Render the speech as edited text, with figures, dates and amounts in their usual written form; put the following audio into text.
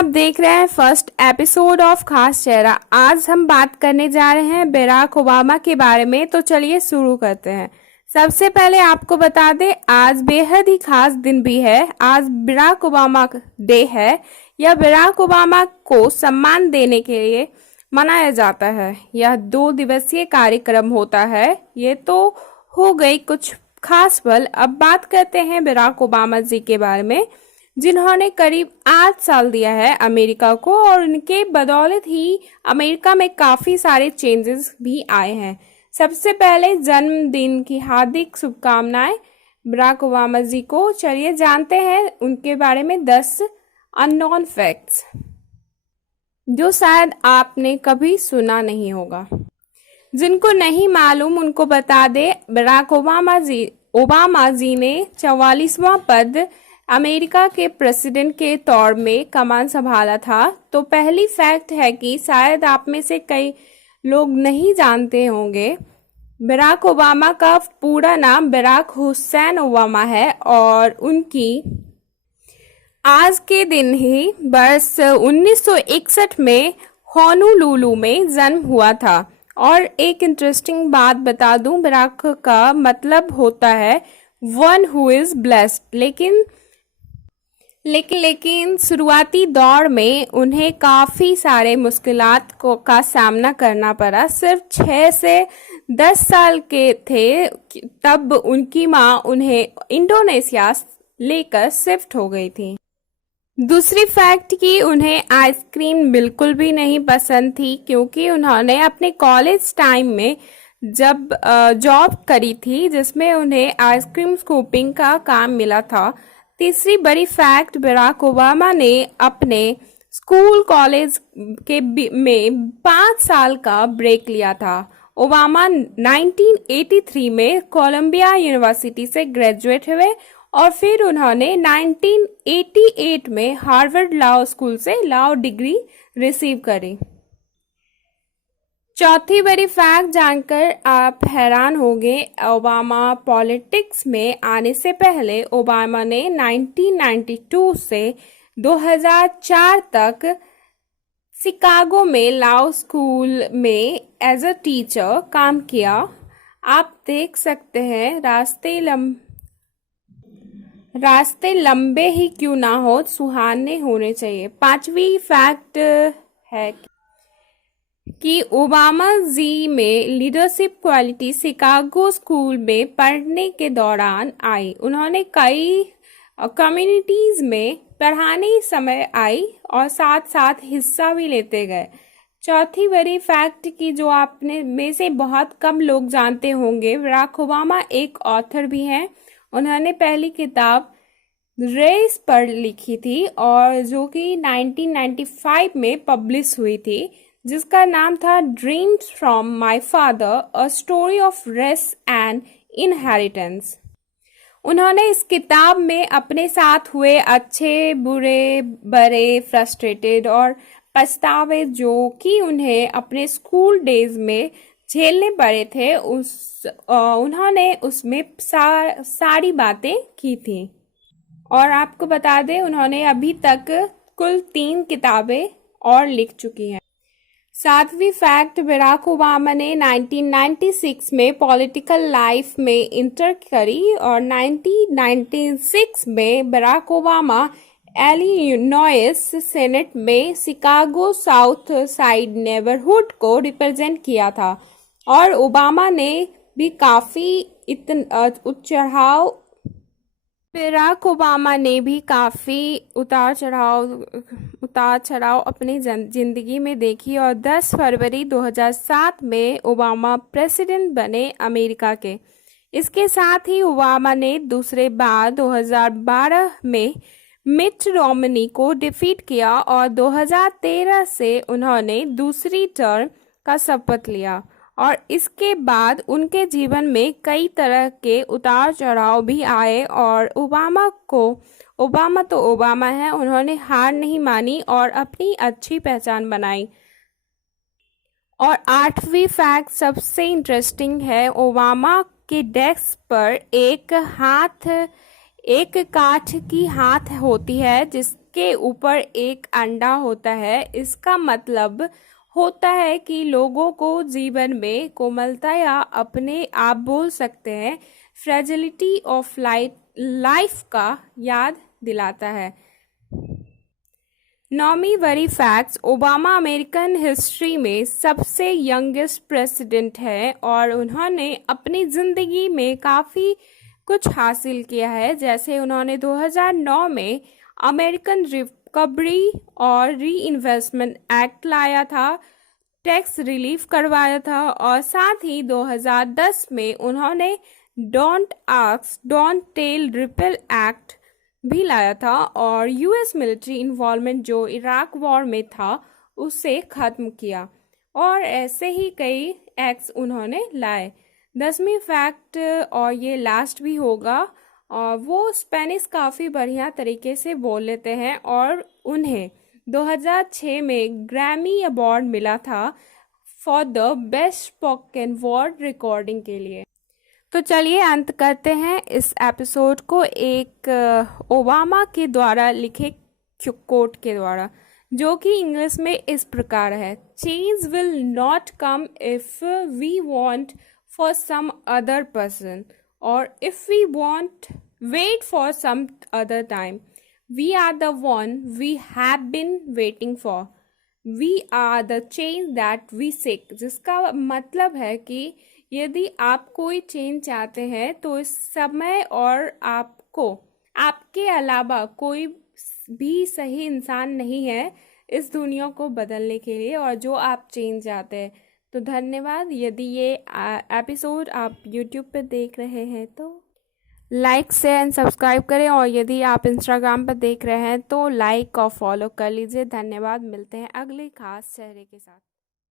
आप देख रहे हैं फर्स्ट एपिसोड ऑफ खास चेहरा। आज हम बात करने जा रहे हैं बराक ओबामा के बारे में। तो चलिए शुरू करते हैं। सबसे पहले आपको बता दें, आज बेहद ही खास दिन भी है। आज बराक ओबामा डे है। यह बराक ओबामा को सम्मान देने के लिए मनाया जाता है। यह 2 दिवसीय कार्यक्रम होता है। ये तो हो गई कुछ खास पल। अब बात करते हैं बराक ओबामा जी के बारे में, जिन्होंने करीब 8 साल दिया है अमेरिका को, और उनके बदौलत ही अमेरिका में काफी सारे चेंजेस भी आए हैं। सबसे पहले जन्मदिन की हार्दिक शुभकामनाएं बराक ओबामा जी को। चलिए जानते हैं उनके बारे में 10 अननोन फैक्ट्स जो शायद आपने कभी सुना नहीं होगा। जिनको नहीं मालूम उनको बता दे, बराक ओबामा जी ने 44वां पद अमेरिका के प्रेसिडेंट के तौर में कमान संभाला था। तो पहली फैक्ट है कि शायद आप में से कई लोग नहीं जानते होंगे, बराक ओबामा का पूरा नाम बराक हुसैन ओबामा है और उनकी आज के दिन ही वर्ष 1961 में होनोलुलु में जन्म हुआ था। और एक इंटरेस्टिंग बात बता दूं, बराक का मतलब होता है वन हु इज ब्लेस्ड। लेकिन शुरुआती दौर में उन्हें काफ़ी सारे मुश्किलात का सामना करना पड़ा। सिर्फ 6 से 10 साल के थे तब उनकी माँ उन्हें इंडोनेशिया लेकर शिफ्ट हो गई थी। दूसरी फैक्ट कि उन्हें आइसक्रीम बिल्कुल भी नहीं पसंद थी, क्योंकि उन्होंने अपने कॉलेज टाइम में जब जॉब करी थी जिसमें उन्हें आइसक्रीम स्कूपिंग का काम मिला था। तीसरी बड़ी फैक्ट, बराक ओबामा ने अपने स्कूल कॉलेज में 5 साल का ब्रेक लिया था। ओबामा 1983 में कोलंबिया यूनिवर्सिटी से ग्रेजुएट हुए और फिर उन्होंने 1988 में हार्वर्ड लॉ स्कूल से लॉ डिग्री रिसीव करी। चौथी बड़ी फैक्ट जानकर आप हैरान होंगे, ओबामा पॉलिटिक्स में आने से पहले ओबामा ने 1992 से 2004 तक शिकागो में लॉ स्कूल में एज अ टीचर काम किया। आप देख सकते हैं, रास्ते लंबे ही क्यों ना हो, सुहाने होने चाहिए। पांचवी फैक्ट है कि ओबामा जी में लीडरशिप क्वालिटी शिकागो स्कूल में पढ़ने के दौरान आई। उन्होंने कई कम्युनिटीज में पढ़ाने समय आई और साथ साथ हिस्सा भी लेते गए। चौथी बड़ी फैक्ट की जो आपने में से बहुत कम लोग जानते होंगे, बराक ओबामा एक ऑथर भी हैं। उन्होंने पहली किताब रेस पर लिखी थी और जो कि 1995 में पब्लिश हुई थी, जिसका नाम था dreams from my father, a story of race and inheritance. उन्होंने इस किताब में अपने साथ हुए अच्छे बुरे बड़े फ्रस्ट्रेटेड और पछतावे जो कि उन्हें अपने स्कूल डेज में झेलने पड़े थे, उन्होंने उसमें सारी बातें की थी। और आपको बता दें, उन्होंने अभी तक कुल 3 किताबें और लिख चुकी हैं। 7वीं फैक्ट, बराक ओबामा ने 1996 में पॉलिटिकल लाइफ में इंटर करी और 1996 में बराक ओबामा इलिनॉइस सेनेट में शिकागो साउथ साइड नेबरहुड को रिप्रेजेंट किया था। और ओबामा ने भी काफ़ी बराक ओबामा ने भी काफ़ी उतार चढ़ाव अपनी जिंदगी में देखी और 10 फरवरी 2007 में ओबामा प्रेसिडेंट बने अमेरिका के। इसके साथ ही ओबामा ने दूसरे बार 2012 में मिट रोमनी को डिफीट किया और 2013 से उन्होंने दूसरी टर्म का शपथ लिया। और इसके बाद उनके जीवन में कई तरह के उतार चढ़ाव भी आए और ओबामा तो ओबामा है, उन्होंने हार नहीं मानी और अपनी अच्छी पहचान बनाई। और 8वीं फैक्ट सबसे इंटरेस्टिंग है, ओबामा के डेस्क पर एक काठ की हाथ होती है उसके ऊपर एक अंडा होता है। इसका मतलब होता है कि लोगों को जीवन में कोमलता या अपने आप बोल सकते हैं फ्रेजिलिटी ऑफ लाइफ का याद दिलाता है। नौवीं worry facts, Obama American history में सबसे यंगेस्ट प्रेसिडेंट है और उन्होंने अपनी ज़िंदगी में काफ़ी कुछ हासिल किया है। जैसे उन्होंने 2009 में अमेरिकन रिकवरी और री इन्वेस्टमेंट एक्ट लाया था, टैक्स रिलीफ करवाया था और साथ ही 2010 में उन्होंने don't ask don't tell repeal act भी लाया था और यूएस मिलिट्री इन्वॉल्वमेंट जो इराक वॉर में था उसे ख़त्म किया और ऐसे ही कई एक्ट्स उन्होंने लाए। 10वीं फैक्ट और ये लास्ट भी होगा, और वो स्पेनिश काफ़ी बढ़िया तरीके से बोल लेते हैं और उन्हें 2006 में ग्रैमी अवार्ड मिला था for the best spoken word recording के लिए। तो चलिए अंत करते हैं इस एपिसोड को एक ओबामा के द्वारा लिखे कोट के द्वारा, जो कि इंग्लिश में इस प्रकार है। Change will not come if we want for some other person और if we want wait for some other time. We are the one we have been waiting for. We are the change that we seek. जिसका मतलब है कि यदि आप कोई change चाहते हैं तो इस समय और आपको आपके अलावा कोई भी सही इंसान नहीं है इस दुनिया को बदलने के लिए, और जो आप चेंज चाहते हैं। तो धन्यवाद। यदि ये एपिसोड आप यूट्यूब पे देख रहे हैं तो लाइक शेयर एंड सब्सक्राइब करें, और यदि आप इंस्टाग्राम पर देख रहे हैं तो लाइक और फॉलो कर लीजिए। धन्यवाद। मिलते हैं अगले खास चेहरे के साथ।